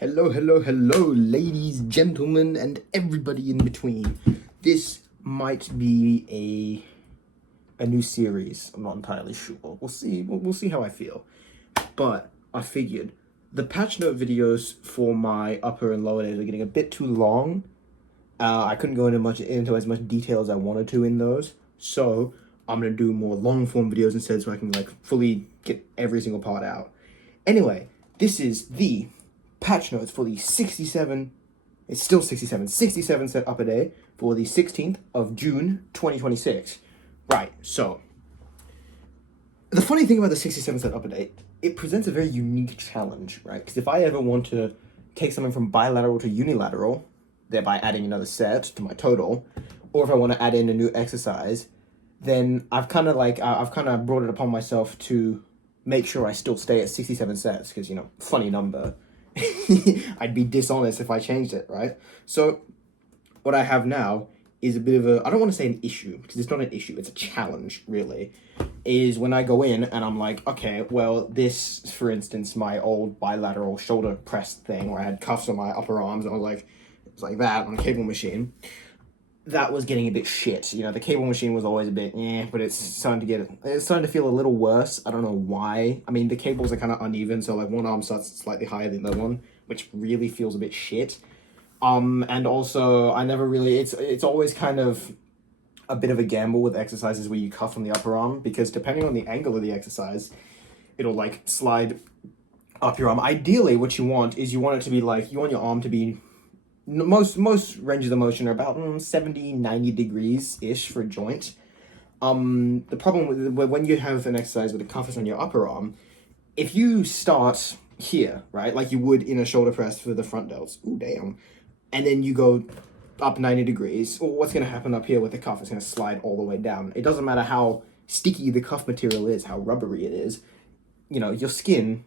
Hello, hello, hello, ladies, gentlemen, and everybody in between. This might be a new series. I'm not entirely sure. We'll see. We'll see how I feel. But I figured the patch note videos for my upper and lower days are getting a bit too long. I couldn't go into as much detail as I wanted to in those, so I'm gonna do more long form videos instead, so I can like fully get every single part out. Anyway, this is the patch notes for the 67, it's still 67 set up a day for the 16th of June 2026. Right, so the funny thing about the 67 set up a day, it presents a very unique challenge, right? Because if I ever want to take something from bilateral to unilateral, thereby adding another set to my total, or if I want to add in a new exercise, then I've kind of brought it upon myself to make sure I still stay at 67 sets because, funny number. I'd be dishonest if I changed it, right? So what I have now is a bit of a, I don't want to say an issue because it's not an issue, it's a challenge really, is when I go in and I'm like, okay, well, this, for instance, my old bilateral shoulder press thing where I had cuffs on my upper arms and I was like, it's like that on a cable machine. That was getting a bit shit. The cable machine was always a bit, but it's starting to feel a little worse. I don't know why. I mean, the cables are kind of uneven, so like one arm starts slightly higher than the other one, which really feels a bit shit. And also I never really, it's always kind of a bit of a gamble with exercises where you cuff on the upper arm, because depending on the angle of the exercise, it'll like slide up your arm. Ideally, what you want is you want it to be like, you want your arm to be, most ranges of motion are about 70, 90 degrees ish for a joint. The problem with when you have an exercise with the cuff is on your upper arm, if you start here, right, like you would in a shoulder press for the front delts, ooh damn, and then you go up 90 degrees, well, what's going to happen up here with the cuff is going to slide all the way down. It doesn't matter how sticky the cuff material is, how rubbery it is, your skin,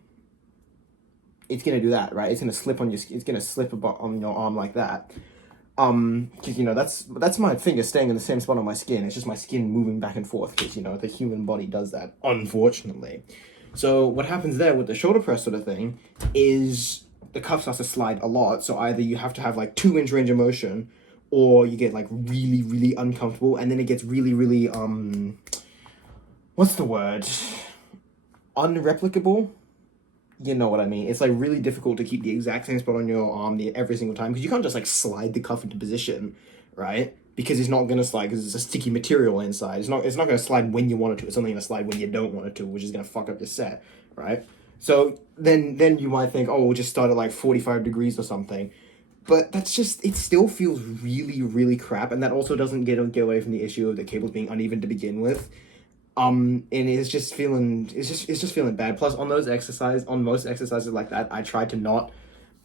it's gonna do that, right? It's gonna slip on it's gonna slip on your arm like that. Because that's my finger staying in the same spot on my skin. It's just my skin moving back and forth because the human body does that, unfortunately. So what happens there with the shoulder press sort of thing is the cuff starts to slide a lot. So either you have to have like 2-inch range of motion, or you get like really, really uncomfortable, and then it gets really, really what's the word? Unreplicable. You know what I mean? It's like really difficult to keep the exact same spot on your arm every single time, because you can't just like slide the cuff into position, right? Because it's not gonna slide because it's a sticky material inside. It's not gonna slide when you want it to. It's only gonna slide when you don't want it to, which is gonna fuck up your set, right? So then you might think, oh, we'll just start at like 45 degrees or something. But that's just, it still feels really, really crap, and that also doesn't get away from the issue of the cables being uneven to begin with. And it's just feeling bad. Plus, on most exercises like that, I try to not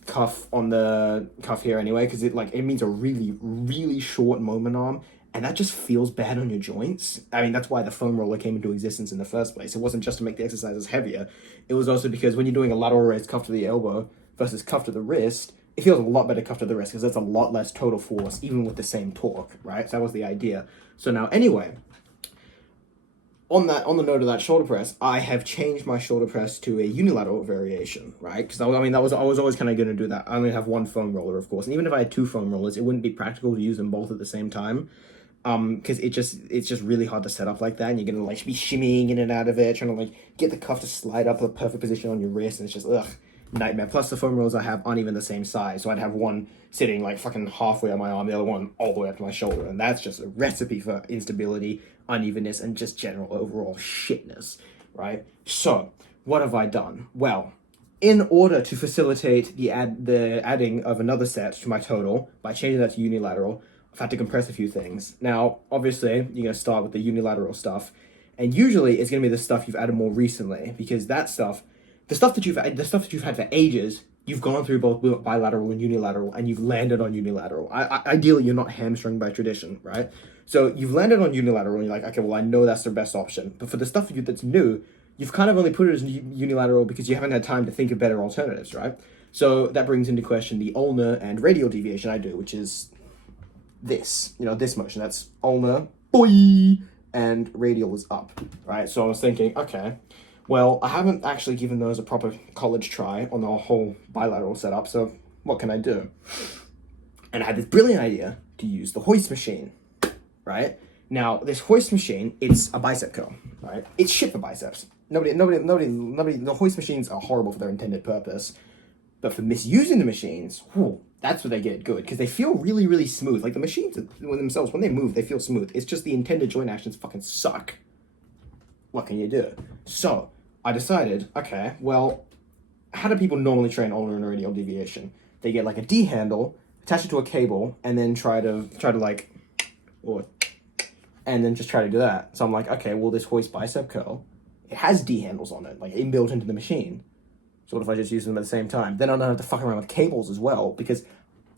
cuff on the cuff here anyway, because it means a really, really short moment arm, and that just feels bad on your joints. I mean, that's why the foam roller came into existence in the first place. It wasn't just to make the exercises heavier. It was also because when you're doing a lateral raise cuff to the elbow versus cuff to the wrist, it feels a lot better cuff to the wrist because that's a lot less total force, even with the same torque, right? So that was the idea. So now, anyway, on the note of that shoulder press, I have changed my shoulder press to a unilateral variation, right? Because I was always kind of going to do that. I only have one foam roller, of course, and even if I had 2 foam rollers, it wouldn't be practical to use them both at the same time, because it's just really hard to set up like that, and you're gonna like be shimmying in and out of it, trying to like get the cuff to slide up a perfect position on your wrist, and it's just nightmare. Plus the foam rollers I have aren't even the same size, so I'd have one sitting like fucking halfway on my arm, the other one all the way up to my shoulder, and that's just a recipe for instability, unevenness, and just general overall shitness, right? So what have I done? Well, in order to facilitate the adding of another set to my total by changing that to unilateral, I've had to compress a few things. Now, obviously, you're gonna start with the unilateral stuff, and usually it's gonna be the stuff you've added more recently, because that stuff, the stuff that you've had for ages, you've gone through both bilateral and unilateral, and you've landed on unilateral. Ideally, you're not hamstrung by tradition, right? So you've landed on unilateral, and you're like, okay, well, I know that's the best option. But for the stuff that's new, you've kind of only put it as unilateral because you haven't had time to think of better alternatives, right? So that brings into question the ulnar and radial deviation I do, which is this, this motion. That's ulnar, boy, and radial is up, right? So I was thinking, okay, Well, I haven't actually given those a proper college try on the whole bilateral setup, so what can I do? And I had this brilliant idea to use the hoist machine, right? Now, this hoist machine, it's a bicep curl, right? It's shit for biceps. Nobody, the hoist machines are horrible for their intended purpose. But for misusing the machines, whew, that's where they get good, because they feel really, really smooth. Like the machines themselves, when they move, they feel smooth. It's just the intended joint actions fucking suck. What can you do? So, I decided, okay, well, how do people normally train ulnar and radial deviation? They get like a D handle, attach it to a cable, and then try to like, or, and then just try to do that. So I'm like, okay, well, this hoist bicep curl, it has D handles on it, like inbuilt into the machine. So what if I just use them at the same time? Then I don't have to fuck around with cables as well, because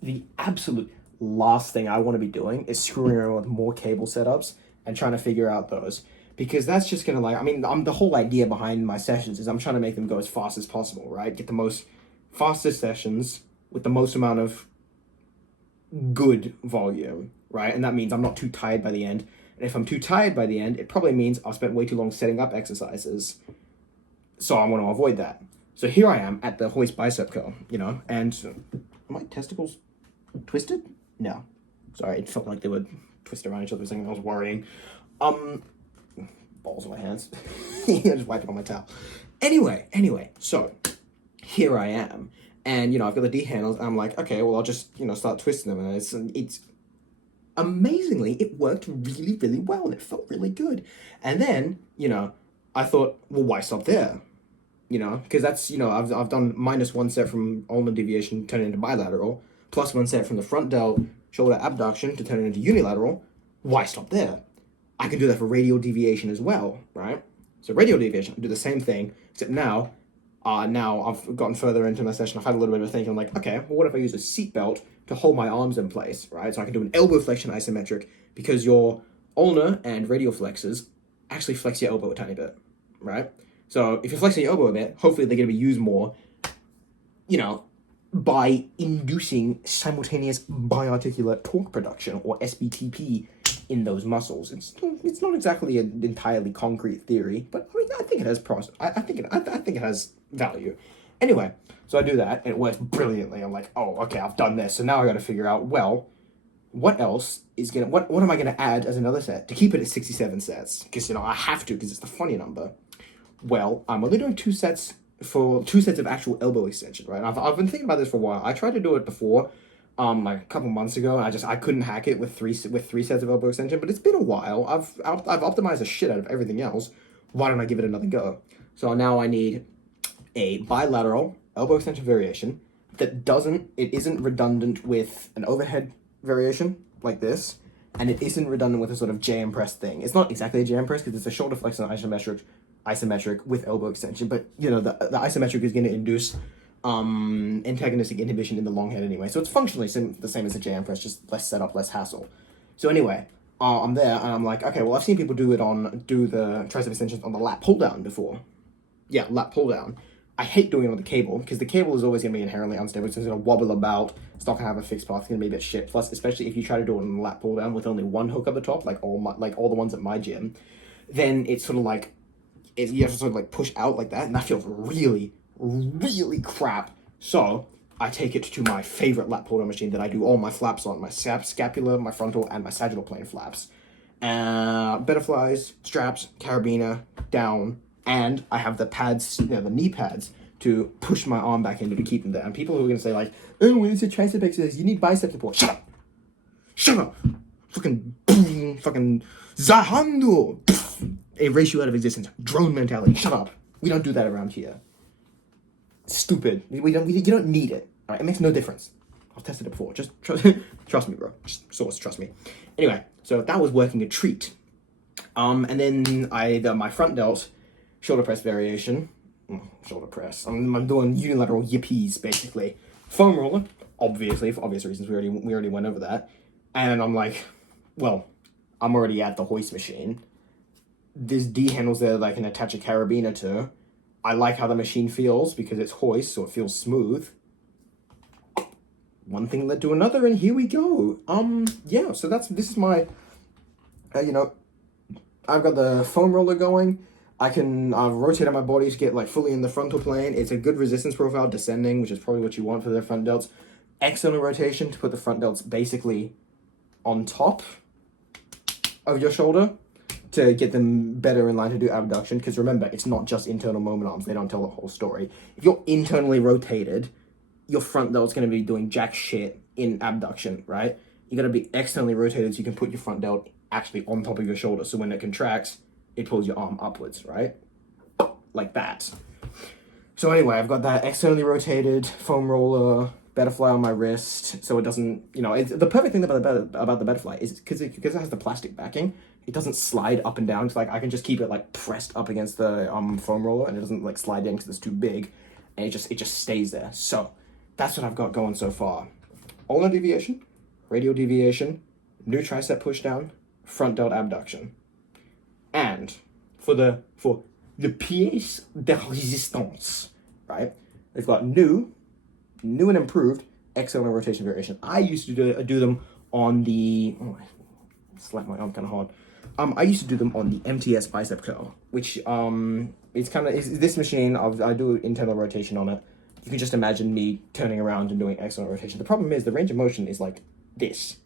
the absolute last thing I want to be doing is screwing around with more cable setups and trying to figure out those. Because that's just gonna the whole idea behind my sessions is I'm trying to make them go as fast as possible, right? Get the most fastest sessions with the most amount of good volume, right? And that means I'm not too tired by the end. And if I'm too tired by the end, it probably means I've spent way too long setting up exercises. So I want to avoid that. So here I am at the hoist bicep curl, and are my testicles twisted? No. Sorry, it felt like they would twist around each other, something I was worrying. Balls in my hands. I just wiped it on my towel. Anyway, so here I am. And, I've got the D handles, and I'm like, okay, well, I'll just, start twisting them. And it's amazingly, it worked really, really well, and it felt really good. And then, I thought, well, why stop there? Because that's, I've done minus one set from ulnar deviation to turn it into bilateral, plus one set from the front delt shoulder abduction to turn it into unilateral. Why stop there? I can do that for radial deviation as well, right? So radial deviation, I do the same thing, except now I've gotten further into my session. I've had a little bit of a think. I'm like, okay, well, what if I use a seat belt to hold my arms in place, right? So I can do an elbow flexion isometric, because your ulnar and radial flexors actually flex your elbow a tiny bit, right? So if you're flexing your elbow a bit, hopefully they're going to be used more, by inducing simultaneous biarticular torque production, or SBTP, in those muscles. It's not exactly an entirely concrete theory, but I think it has I think it has value. Anyway, so I do that, and it works brilliantly. I'm like, oh, okay, I've done this, so now I got to figure out, well, what else is what am I gonna add as another set to keep it at 67 sets? Because I have to, because it's the funny number. Well, I'm only doing two sets of actual elbow extension, right? I've been thinking about this for a while. I tried to do it before, like a couple months ago, and I couldn't hack it with three sets of elbow extension. But it's been a while. I've optimized the shit out of everything else. Why don't I give it another go? So now I need a bilateral elbow extension variation that isn't redundant with an overhead variation like this, and it isn't redundant with a sort of jam press thing. It's not exactly a jam press because it's a shoulder flex and isometric with elbow extension, but the isometric is going to induce antagonistic inhibition in the long head anyway, so it's functionally the same as a jam press, just less setup, less hassle. So anyway, I'm there, and I'm like, okay, well, I've seen people do the tricep extensions on the lat pull down before. Yeah, lat pull down. I hate doing it on the cable, because the cable is always going to be inherently unstable. It's going to wobble about. It's not going to have a fixed path. It's going to be a bit shit. Plus, especially if you try to do it on the lat pull down with only one hook at the top, like all the ones at my gym, then it's sort of like you have to sort of like push out like that, and that feels really, really crap. So I take it to my favorite lat pull down machine that I do all my flaps on: my scapula, my frontal, and my sagittal plane flaps. Butterflies, straps, carabiner, down. And I have the pads, the knee pads, to push my arm back into to keep them there. And people who are going to say, like, oh, when it's a tricep exercise, you need bicep support. Shut up! Shut up! Fucking boom! Fucking Zahando! Erase you out of existence. Drone mentality. Shut up. We don't do that around here. Stupid. You don't need it. All right? It makes no difference. I've tested it before. Just trust me, bro. Just trust me. Anyway, so that was working a treat. And then my front delt shoulder press variation. Shoulder press. I'm doing unilateral yippies, basically. Foam roller, obviously, for obvious reasons. We already went over that. And I'm like, well, I'm already at the hoist machine. There's D handles there that I can attach a carabiner to. I like how the machine feels because it's hoist, so it feels smooth. One thing led to another, and here we go. Yeah, so this is my, I've got the foam roller going. I've rotated my body to get like fully in the frontal plane. It's a good resistance profile, descending, which is probably what you want for the front delts. External rotation to put the front delts basically on top of your shoulder to get them better in line to do abduction. Because remember, it's not just internal moment arms. They don't tell the whole story. If you're internally rotated, your front delt's going to be doing jack shit in abduction, right? You got to be externally rotated so you can put your front delt actually on top of your shoulder. So when it contracts, it pulls your arm upwards, right? Like that. So anyway, I've got that externally rotated foam roller Betterfly on my wrist, so it doesn't, it's the perfect thing about the Betterfly is because it has the plastic backing, it doesn't slide up and down. It's like I can just keep it like pressed up against the foam roller, and it doesn't like slide in because it's too big, and it just stays there. So that's what I've got going so far. Ulnar deviation, radial deviation, new tricep push down, front delt abduction. And for the pièce de résistance, right? They've got new and improved external rotation variation. I used to do them on the I slapped my arm kind of hard. I used to do them on the MTS bicep curl, which is this machine. I do internal rotation on it. You can just imagine me turning around and doing external rotation. The problem is the range of motion is like this,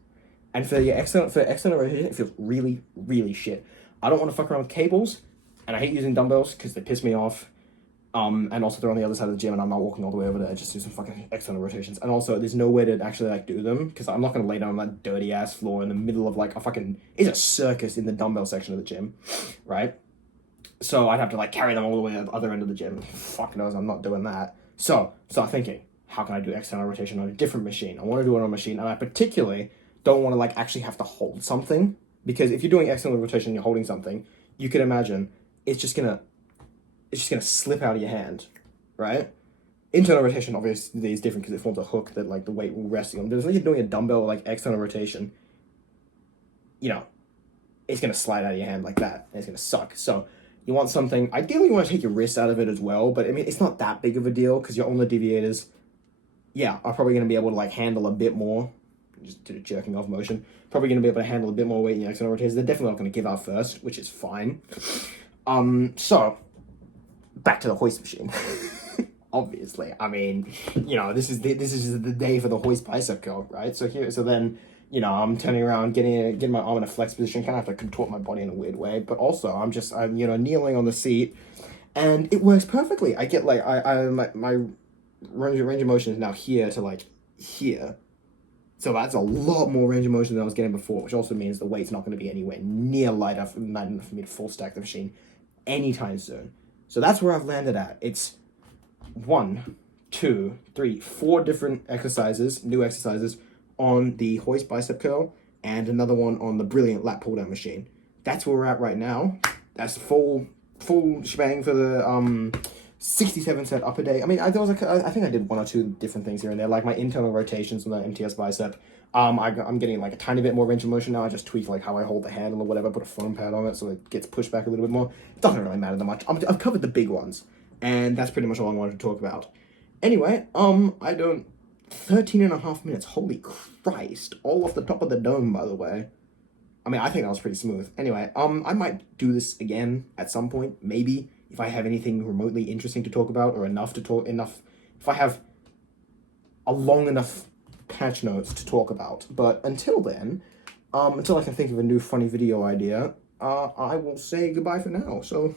and for external rotation, it feels really, really shit. I don't want to fuck around with cables, and I hate using dumbbells because they piss me off. And also they're on the other side of the gym, and I'm not walking all the way over there just do some fucking external rotations. And also there's no way to actually like do them because I'm not gonna lay down on that dirty ass floor in the middle of like it's a circus in the dumbbell section of the gym, right? So I'd have to like carry them all the way to the other end of the gym. Fuck knows, I'm not doing that. So start thinking, how can I do external rotation on a different machine? I want to do it on a machine, and I particularly don't want to like actually have to hold something, because if you're doing external rotation and you're holding something, you can imagine it's just gonna slip out of your hand, right? Internal rotation obviously is different because it forms a hook that like the weight will rest on. But if you're doing a dumbbell or like external rotation, it's gonna slide out of your hand like that, and it's gonna suck. So you want something, ideally you want to take your wrist out of it as well, but I mean, it's not that big of a deal because your ulnar deviators, are probably going to be able to like handle a bit more, just did a jerking off motion, probably going to be able to handle a bit more weight in the external rotators. They're definitely not going to give out first, which is fine. So back to the hoist machine. Obviously, I mean, this is the day for the hoist bicep curl, right? So then, I'm turning around, getting my arm in a flex position, kind of have to contort my body in a weird way, but also I'm kneeling on the seat, and it works perfectly. I get like my range of motion is now here to like here, so that's a lot more range of motion than I was getting before, which also means the weight's not going to be anywhere near light enough for me to full stack the machine anytime soon. So that's where I've landed at. It's 1, 2, 3, 4 different exercises, new exercises on the hoist bicep curl, and another one on the brilliant lat pull down machine. That's where we're at right now. That's full shebang for the 67 set upper day. I mean, I think I did 1 or 2 different things here and there, like my internal rotations on the MTS bicep. I'm getting like a tiny bit more range of motion now. I just tweak like how I hold the handle or whatever, put a foam pad on it so it gets pushed back a little bit more. It doesn't really matter that much. I've covered the big ones, and that's pretty much all I wanted to talk about. Anyway, 13.5 minutes. Holy Christ. All off the top of the dome, by the way. I mean, I think that was pretty smooth. Anyway, I might do this again at some point, maybe, if I have anything remotely interesting to talk about, or if I have a long enough patch notes to talk about. But until then, until I can think of a new funny video idea, I will say goodbye for now. So